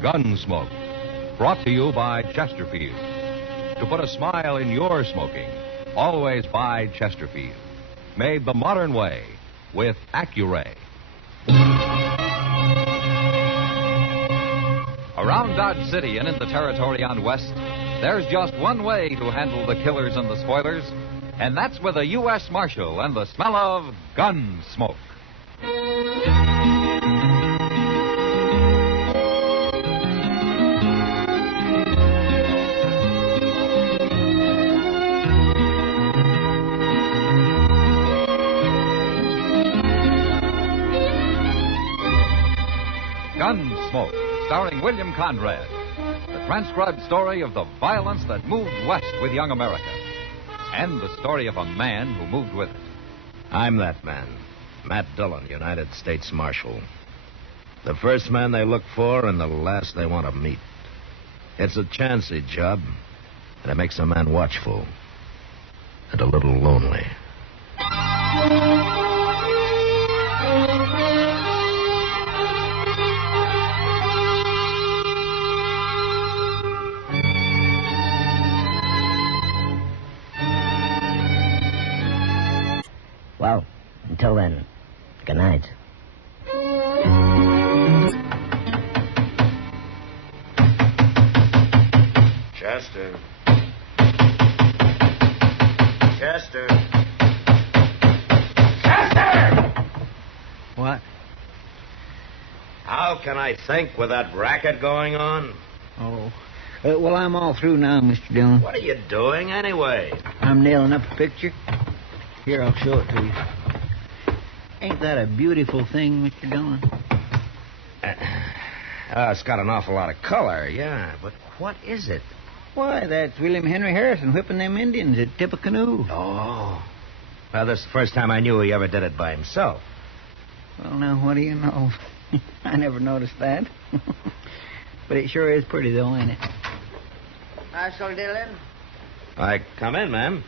Gunsmoke, brought to you by Chesterfield. To put a smile in your smoking, always buy Chesterfield. Made the modern way with Accuray. Around Dodge City and in the territory on West, there's just one way to handle the killers and the spoilers, and that's with a U.S. Marshal and the smell of Gunsmoke. Gunsmoke, starring William Conrad. The transcribed story of the violence that moved west with young America. And the story of a man who moved with it. I'm that man, Matt Dillon, United States Marshal. The first man they look for and the last they want to meet. It's a chancy job, and it makes a man watchful and a little lonely. Well, until then, good night. Chester. Chester. Chester! What? How can I think with that racket going on? Oh. Well, I'm all through now, Mr. Dillon. What are you doing anyway? I'm nailing up a picture. Here, I'll show it to you. Ain't that a beautiful thing, Mr. Dillon? It's got an awful lot of color, yeah, but what is it? Why, that's William Henry Harrison whipping them Indians at Tippecanoe. Oh. Well, this is the first time I knew he ever did it by himself. Well, now, what do you know? I never noticed that. But it sure is pretty, though, ain't it? Marshal Dillon? Come in, ma'am.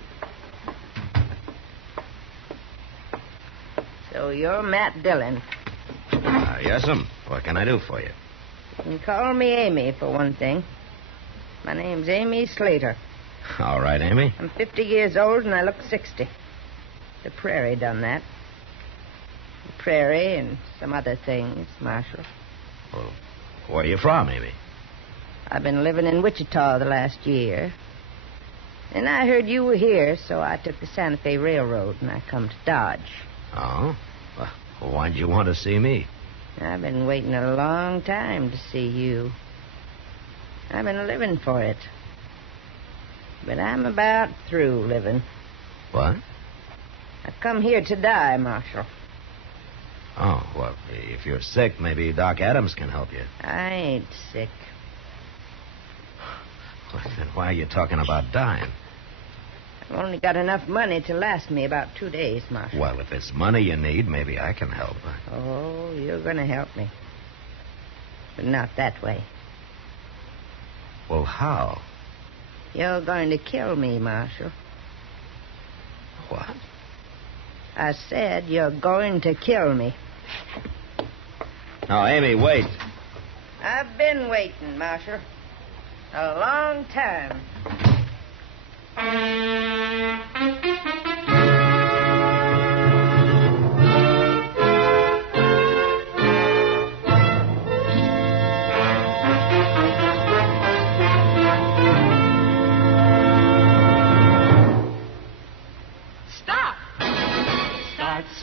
So you're Matt Dillon. Yes'm. What can I do for you? You can call me Amy, for one thing. My name's Amy Slater. All right, Amy. I'm 50 years old, and I look 60. The prairie done that. The prairie and some other things, Marshal. Well, where are you from, Amy? I've been living in Wichita the last year. And I heard you were here, so I took the Santa Fe Railroad, and I come to Dodge. Oh? Well, why'd you want to see me? I've been waiting a long time to see you. I've been living for it. But I'm about through living. What? I've come here to die, Marshal. Oh, well, if you're sick, maybe Doc Adams can help you. I ain't sick. Well, then why are you talking about dying? I've only got enough money to last me about 2 days, Marshal. Well, if it's money you need, maybe I can help. Oh, you're going to help me. But not that way. Well, how? You're going to kill me, Marshal. What? I said you're going to kill me. Now, Amy, wait. I've been waiting, Marshal. A long time.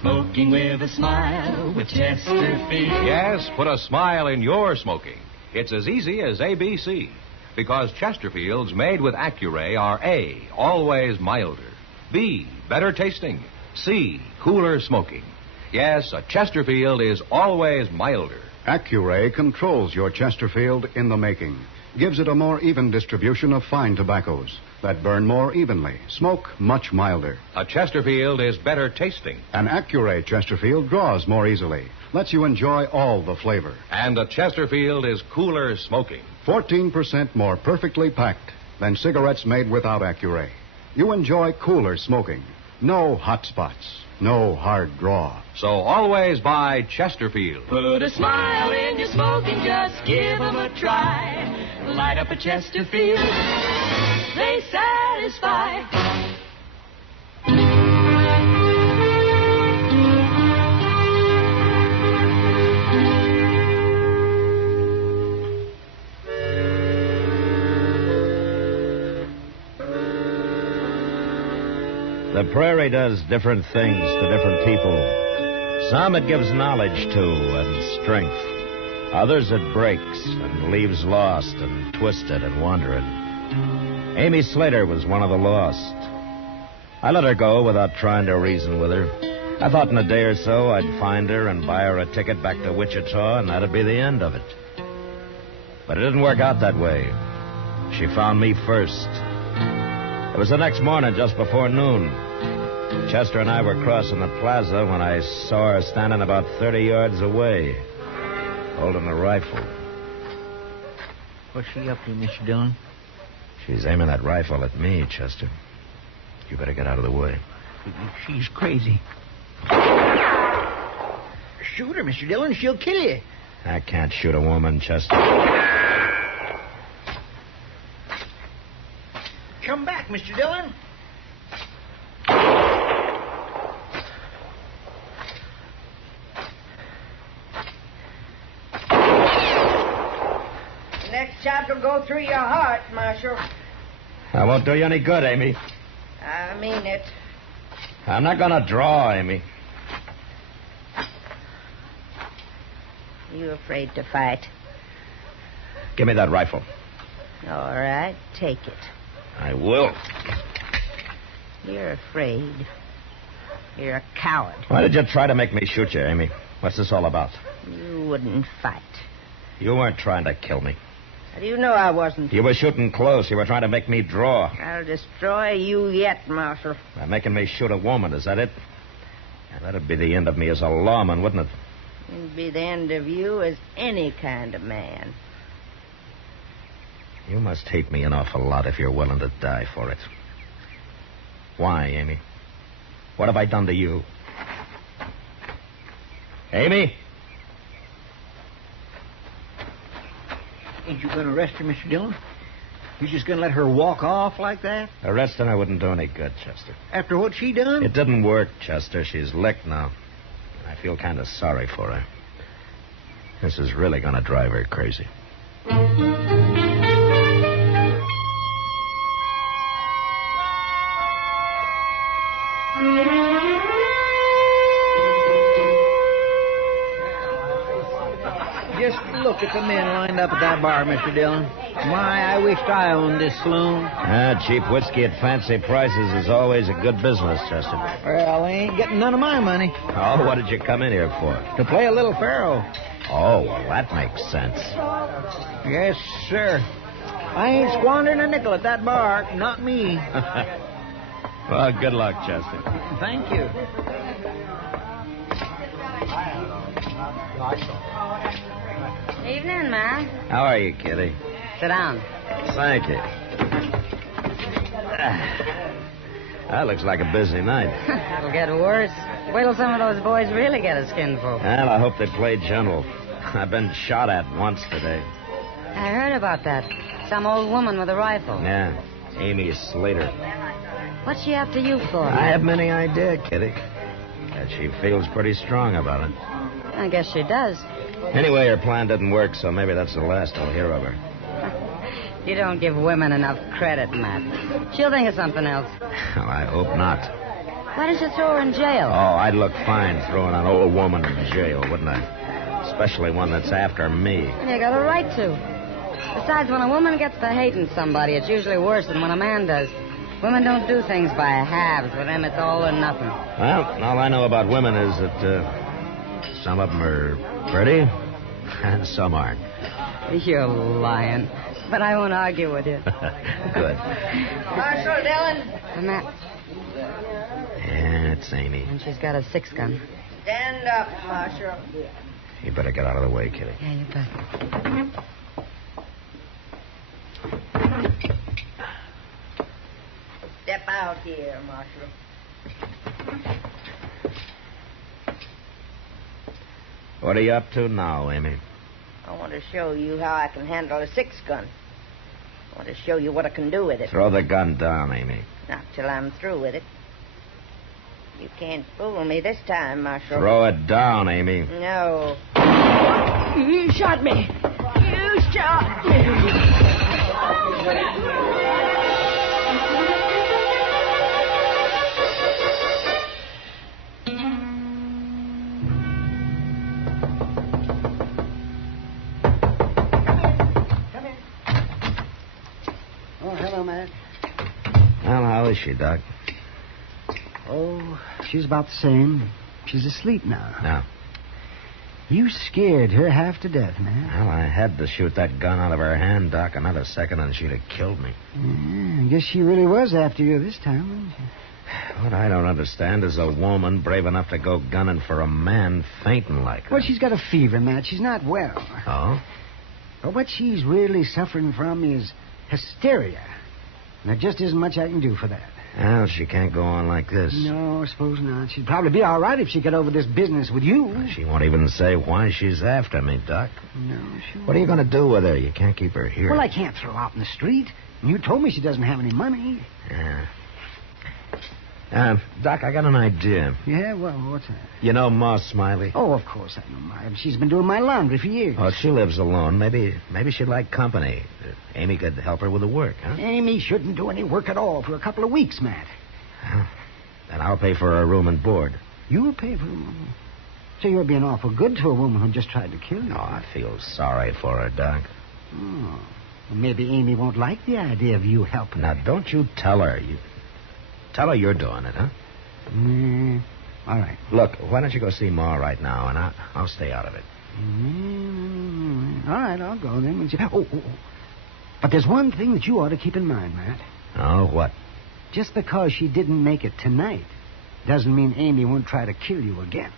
Smoking with a smile with Chesterfield. Yes, put a smile in your smoking. It's as easy as ABC. Because Chesterfields made with Accuray are A, always milder. B, better tasting. C, cooler smoking. Yes, a Chesterfield is always milder. Accuray controls your Chesterfield in the making. Gives it a more even distribution of fine tobaccos that burn more evenly, smoke much milder. A Chesterfield is better tasting. An Accuray Chesterfield draws more easily, lets you enjoy all the flavor. And a Chesterfield is cooler smoking. 14% more perfectly packed than cigarettes made without Accuray. You enjoy cooler smoking. No hot spots. no hard draw. So always buy Chesterfield. Put a smile in your smoke and just give 'em a try. Light up a Chesterfield. They satisfy. The prairie does different things to different people. Some it gives knowledge to and strength. Others it breaks and leaves lost and twisted and wandering. Amy Slater was one of the lost. I let her go without trying to reason with her. I thought in a day or so I'd find her and buy her a ticket back to Wichita, and that'd be the end of it. But it didn't work out that way. She found me first. It was the next morning, just before noon. Chester and I were crossing the plaza when I saw her standing about 30 yards away, holding a rifle. What's she up to, Mr. Dillon? She's aiming that rifle at me, Chester. You better get out of the way. She's crazy. Shoot her, Mr. Dillon. She'll kill you. I can't shoot a woman, Chester. Come back, Mr. Dillon. The next shot will go through your heart, Marshal. That won't do you any good, Amy. I mean it. I'm not going to draw, Amy. You afraid to fight? Give me that rifle. All right, take it. I will. You're afraid. You're a coward. Why did you try to make me shoot you, Amy? What's this all about? You wouldn't fight. You weren't trying to kill me. How do you know I wasn't? You were shooting close. You were trying to make me draw. I'll destroy you yet, Marshal. By making me shoot a woman, is that it? Yeah, that'd be the end of me as a lawman, wouldn't it? It'd be the end of you as any kind of man. You must hate me an awful lot if you're willing to die for it. Why, Amy? What have I done to you? Amy? Ain't you going to arrest her, Mr. Dillon? You just going to let her walk off like that? Arresting her wouldn't do any good, Chester. After what she done? It didn't work, Chester. She's licked now. I feel kind of sorry for her. This is really going to drive her crazy. Just look at the men lined up at that bar, Mr. Dillon. My, I wished I owned this saloon. Cheap whiskey at fancy prices is always a good business, Chester. Well, they ain't getting none of my money. Oh, what did you come in here for? To play a little faro. Oh, well, that makes sense. Yes, sir. I ain't squandering a nickel at that bar. Not me. Well, good luck, Chester. Thank you. Evening, Ma. How are you, Kitty? Sit down. Thank you. That looks like a busy night. It'll get worse. Wait till some of those boys really get a skinful. Well, I hope they play gentle. I've been shot at once today. I heard about that. Some old woman with a rifle. Yeah, Amy Slater. What's she after you for? I haven't any idea, Kitty. But she feels pretty strong about it. I guess she does. Anyway, her plan didn't work, so maybe that's the last I'll hear of her. You don't give women enough credit, Matt. She'll think of something else. Well, I hope not. Why don't you throw her in jail? Oh, I'd look fine throwing an old woman in jail, wouldn't I? Especially one that's after me. You got a right to. Besides, when a woman gets to hating somebody, it's usually worse than when a man does. Women don't do things by halves. With them, it's all or nothing. Well, all I know about women is that some of them are pretty and some aren't. You're lying. But I won't argue with you. Good. Marshal Dillon. Matt. Yeah, it's Amy. And she's got a 6-gun. Stand up, Marshal. You better get out of the way, Kitty. Yeah, you bet. Step out here, Marshal. What are you up to now, Amy? I want to show you how I can handle a 6-gun. I want to show you what I can do with it. Throw the gun down, Amy. Not till I'm through with it. You can't fool me this time, Marshal. Throw it down, Amy. No. You shot me. You shot me. Oh, hello, Matt. Well, how is she, Doc? Oh, she's about the same. She's asleep now. No. You scared her half to death, man. Well, I had to shoot that gun out of her hand, Doc. Another second and she'd have killed me. Yeah, I guess she really was after you this time, wasn't she? What I don't understand is a woman brave enough to go gunning for a man fainting like her. Well, she's got a fever, Matt. She's not well. Oh? But what she's really suffering from is hysteria. And there just isn't much I can do for that. Well, she can't go on like this. No, I suppose not. She'd probably be all right if she got over this business with you. She won't even say why she's after me, Doc. No, she What are you going to do with her? You can't keep her here. Well, I can't throw her out in the street. And you told me she doesn't have any money. Yeah. Doc, I got an idea. Yeah, well, what's that? You know Ma Smiley? Oh, of course I know Ma. She's been doing my laundry for years. Oh, she lives alone. Maybe she'd like company. Amy could help her with the work, huh? Amy shouldn't do any work at all for a couple of weeks, Matt. Well, then I'll pay for her room and board. You'll pay for her. So you're being awful good to a woman who just tried to kill you. Oh, I feel sorry for her, Doc. Oh. Well, maybe Amy won't like the idea of you helping Now, her. don't you tell her. Tell her you're doing it, huh? All right. Look, why don't you go see Ma right now, and I'll stay out of it. All right, I'll go then. Oh. But there's one thing that you ought to keep in mind, Matt. Oh, what? Just because she didn't make it tonight doesn't mean Amy won't try to kill you again.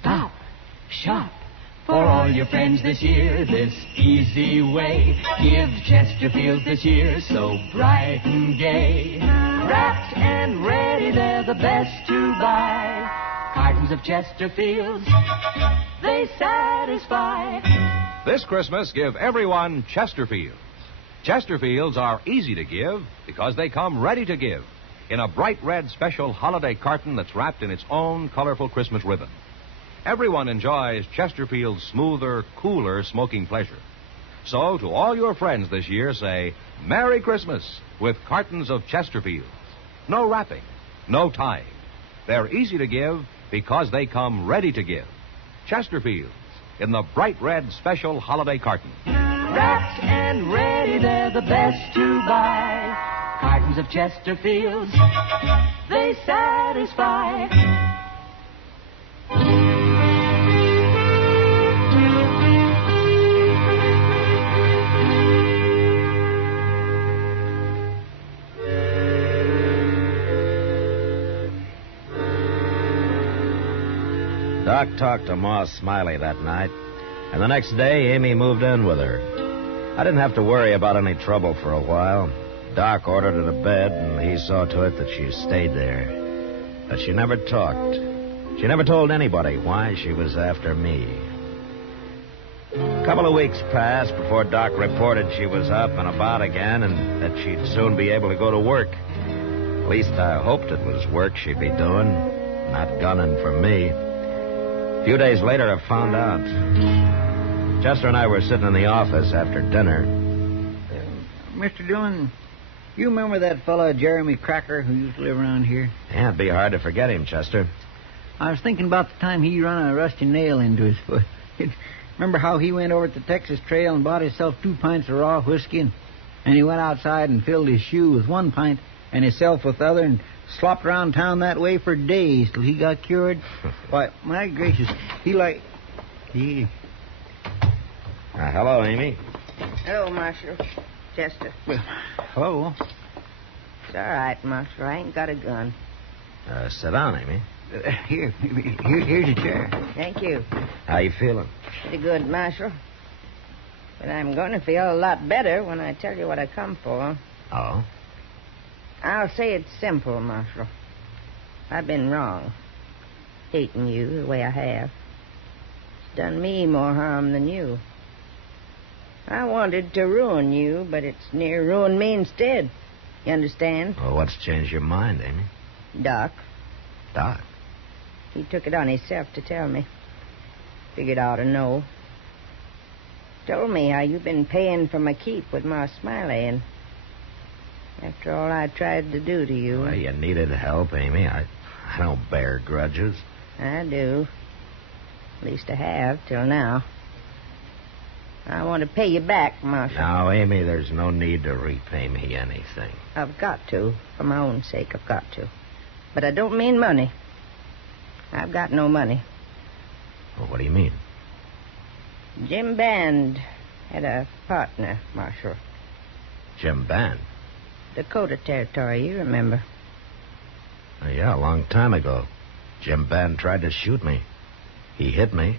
Stop. Shop. For all your friends this year, this easy way. Give Chesterfield this year so bright and gay. Wrapped and ready, they're the best to buy. Cartons of Chesterfields, they satisfy. This Christmas, give everyone Chesterfields. Chesterfields are easy to give because they come ready to give in a bright red special holiday carton that's wrapped in its own colorful Christmas ribbon. Everyone enjoys Chesterfield's smoother, cooler smoking pleasure. So, to all your friends this year, say Merry Christmas with cartons of Chesterfields. No wrapping, no tying. They're easy to give because they come ready to give. Chesterfields in the bright red special holiday carton. Wrapped and ready, they're the best to buy. Cartons of Chesterfields, they satisfy. Doc talked to Ma Smiley that night, and the next day Amy moved in with her. I didn't have to worry about any trouble for a while. Doc ordered her to bed, and he saw to it that she stayed there. But she never talked. She never told anybody why she was after me. A couple of weeks passed before Doc reported she was up and about again and that she'd soon be able to go to work. At least I hoped it was work she'd be doing, not gunning for me. A few days later, I found out. Chester and I were sitting in the office after dinner. Mr. Dillon, you remember that fellow Jeremy Cracker who used to live around here? Yeah, it'd be hard to forget him, Chester. I was thinking about the time he run a rusty nail into his foot. Remember how he went over to the Texas Trail and bought himself 2 pints of raw whiskey, and he went outside and filled his shoe with 1 pint and himself with the other and slopped around town that way for days till he got cured? Why, my gracious, he... Hello, Amy. Hello, Marshal. Chester. Well, hello. It's all right, Marshal. I ain't got a gun. Sit down, Amy. Here's a chair. Thank you. How you feeling? Pretty good, Marshal. But I'm going to feel a lot better when I tell you what I come for. Oh? I'll say it's simple, Marshal. I've been wrong. Hating you the way I have. It's done me more harm than you. I wanted to ruin you, but it's near ruined me instead. You understand? Well, what's changed your mind, Amy? Doc. Doc? He took it on himself to tell me. Figured I ought to know. Told me how you've been paying for my keep with Ma Smiley, and after all I tried to do to you... Well, you needed help, Amy. I don't bear grudges. I do. At least I have, till now. I want to pay you back, Marshal. Now, Amy, there's no need to repay me anything. I've got to. For my own sake, I've got to. But I don't mean money. I've got no money. Well, what do you mean? Jim Band had a partner, Marshal. Jim Band? Dakota Territory, you remember. Yeah, a long time ago. Jim Band tried to shoot me. He hit me,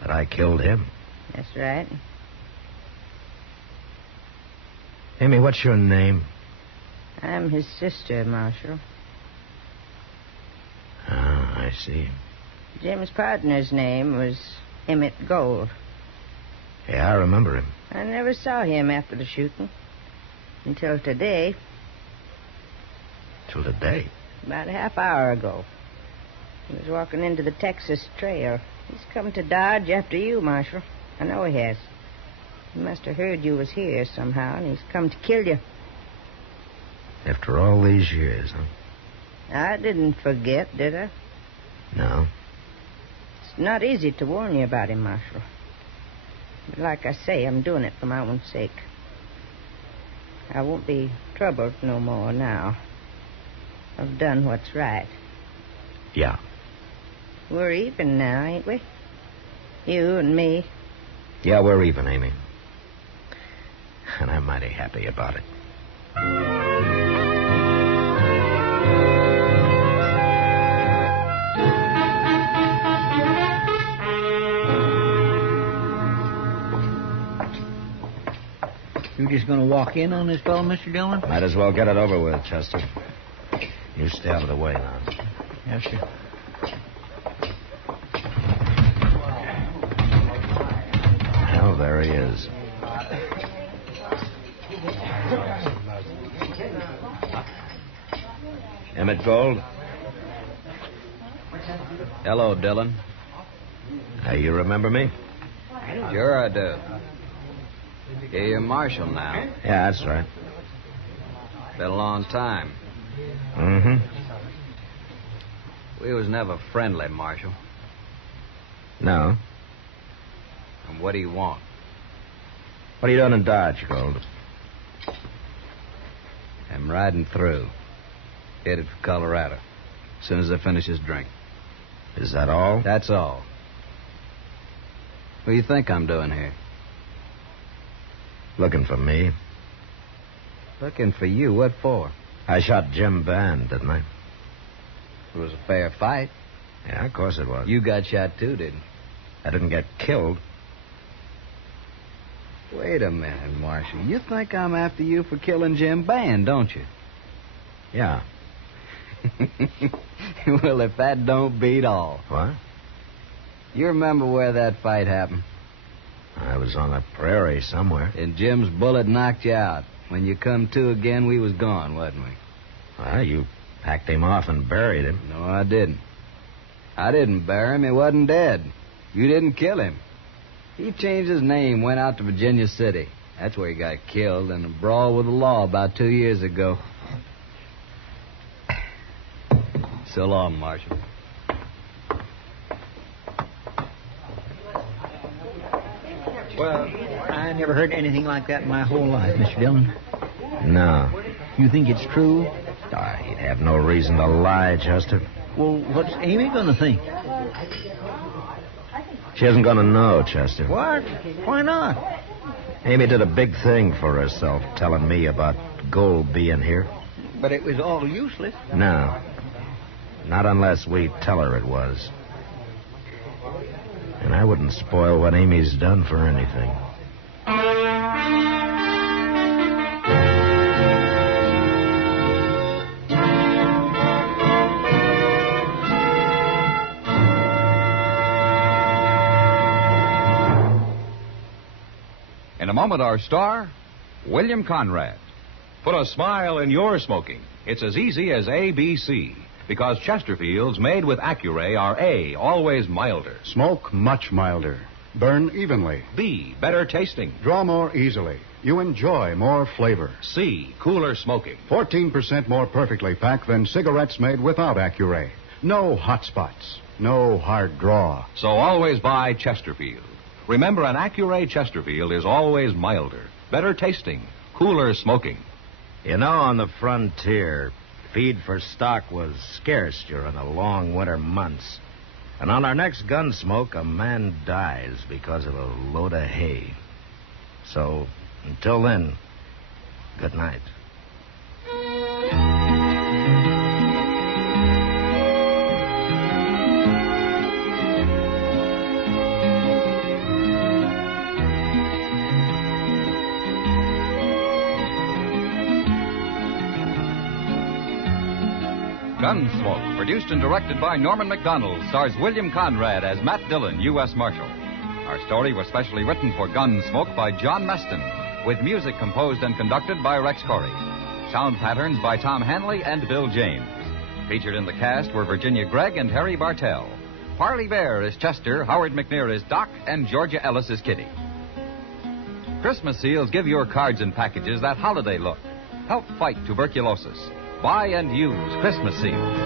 but I killed him. That's right. Amy, what's your name? I'm his sister, Marshal. Ah, I see. Jim's partner's name was Emmett Gold. Yeah, I remember him. I never saw him after the shooting. Until today. Till today? About a half hour ago. He was walking into the Texas Trail. He's come to Dodge after you, Marshal. I know he has. He must have heard you was here somehow, and he's come to kill you. After all these years, huh? I didn't forget, did I? No. It's not easy to warn you about him, Marshal. But like I say, I'm doing it for my own sake. I won't be troubled no more now. I've done what's right. Yeah. We're even now, ain't we? You and me. Yeah, we're even, Amy. And I'm mighty happy about it. You just going to walk in on this fellow, Mr. Dillon? Might as well get it over with, Chester. You stay out of the way now. Yes, sir. Well, there he is. Emmett Gold? Hello, Dillon. You remember me? Sure I do. You're Marshal now. Yeah, that's right. Been a long time. Mm-hmm. We was never friendly, Marshal. No. And what do you want? What are you doing in Dodge, Gold? I'm riding through. Headed for Colorado. As soon as I finish this drink. Is that all? That's all. What do you think I'm doing here? Looking for me. Looking for you? What for? I shot Jim Band, didn't I? It was a fair fight. Yeah, of course it was. You got shot too, didn't you? I didn't get killed. Wait a minute, Marshal. You think I'm after you for killing Jim Band, don't you? Yeah. Well, if that don't beat all. What? You remember where that fight happened? I was on a prairie somewhere. And Jim's bullet knocked you out. When you come to again, we was gone, wasn't we? Well, you packed him off and buried him. No, I didn't. I didn't bury him. He wasn't dead. You didn't kill him. He changed his name, went out to Virginia City. That's where he got killed in a brawl with the law about 2 years ago. So long, Marshal. Well, I never heard anything like that in my whole life, Mr. Dillon. No. You think it's true? He'd have no reason to lie, Chester. Well, what's Amy going to think? She isn't going to know, Chester. What? Why not? Amy did a big thing for herself, telling me about Gold being here. But it was all useless. No. Not unless we tell her it was. And I wouldn't spoil what Amy's done for anything. In a moment, our star, William Conrad. Put a smile in your smoking. It's as easy as ABC. Because Chesterfields made with Accuray are A, always milder. Smoke much milder. Burn evenly. B, better tasting. Draw more easily. You enjoy more flavor. C, cooler smoking. 14% more perfectly packed than cigarettes made without Accuray. No hot spots. No hard draw. So always buy Chesterfield. Remember, an Accuray Chesterfield is always milder, better tasting, cooler smoking. You know, on the frontier, feed for stock was scarce during the long winter months. And on our next Gunsmoke, a man dies because of a load of hay. So, until then, good night. Gunsmoke, produced and directed by Norman Macdonnell, stars William Conrad as Matt Dillon, U.S. Marshal. Our story was specially written for Gunsmoke by John Meston, with music composed and conducted by Rex Corey. Sound patterns by Tom Hanley and Bill James. Featured in the cast were Virginia Gregg and Harry Bartell. Parley Bear is Chester, Howard McNear is Doc, and Georgia Ellis is Kitty. Christmas seals give your cards and packages that holiday look. Help fight tuberculosis. Buy and use Christmas seals.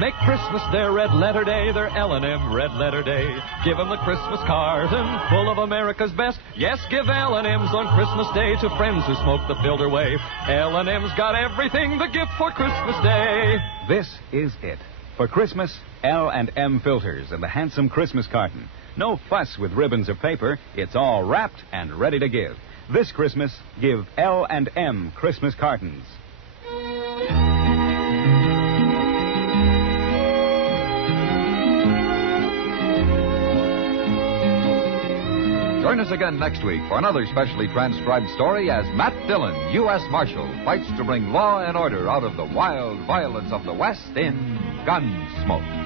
Make Christmas their red letter day, their L&M red letter day. Give 'em the Christmas carton full of America's best. Yes, give L&M's on Christmas Day to friends who smoke the filter way. L&M's got everything, the gift for Christmas Day. This is it. For Christmas, L&M filters and the handsome Christmas carton. No fuss with ribbons or paper. It's all wrapped and ready to give. This Christmas, give L&M Christmas cartons. Join us again next week for another specially transcribed story as Matt Dillon, U.S. Marshal, fights to bring law and order out of the wild violence of the West in Gunsmoke.